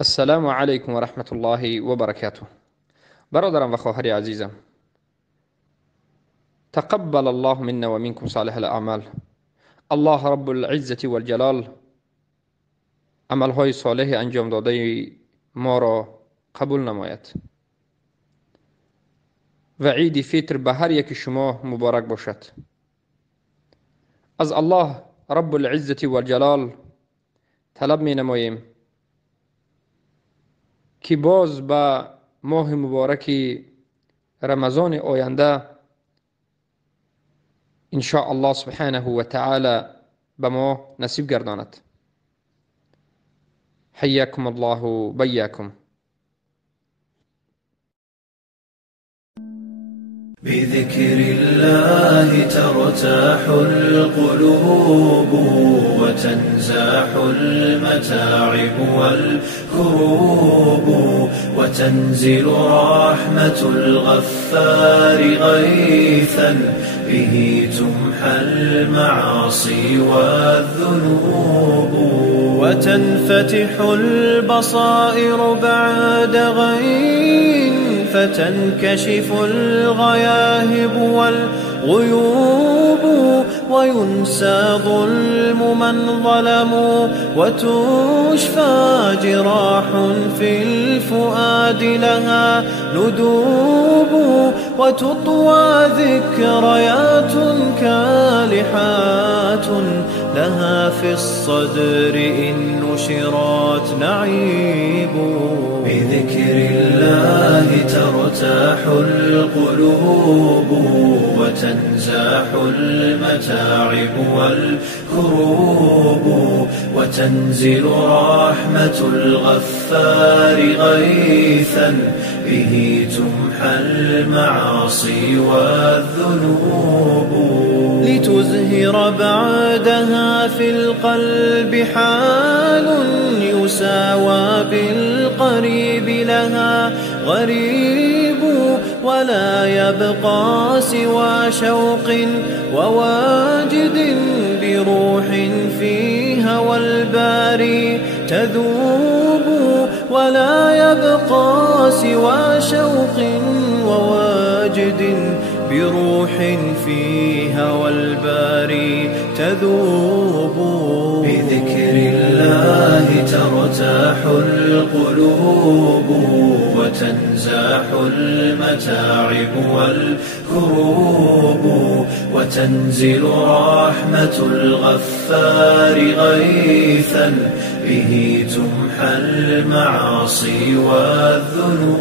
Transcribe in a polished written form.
السلام علیکم و رحمت الله و برکاته. برادرم و خواهر عزیزم، تقبل الله منا و منکم صالح الاعمال. الله رب العزة و الجلال عملهای صالح انجام داده ما را قبول نماید و عید فطر به هر یک شما مبارک باشد. از الله رب العزة و الجلال طلب می نماییم که باز به ماه مبارک رمضان آینده ان شاء الله سبحانه و تعالی به ما نصیب گرداند. حیاکم الله و بیاکم. بذكر الله ترتاح القلوب وتنزاح المتاعب والكروب وتنزل رحمة الغفار غيثا به تمحى المعاصي والذنوب وتنفتح البصائر بعد غين فتنكشف الغياهب والغيوب وينسى ظلم من ظلموا وتشفى جراح في الفؤاد لها ندوب وتطوى ذكريات كالحات لها في الصدر إن نشرات نعيب. بذكر الله ترتاح القلوب وتنزاح المتاعب والكروب وتنزل رحمة الغفار غيثا به تمحى المعاصي والذنوب لتزهر بعدها في القلب حال يساوى بالقريب لها غريب ولا يبقى سوى شوق وواجد بروح في هوى الباري تذوب ولا يبقى سوى شوق وواجد بروح في هوى الباري تذوب. بذكر الله ترتاح القلوب وتنزاح المتاعب والكروب وتنزل رحمة الغفار غيثا به تمحى المعاصي والذنوب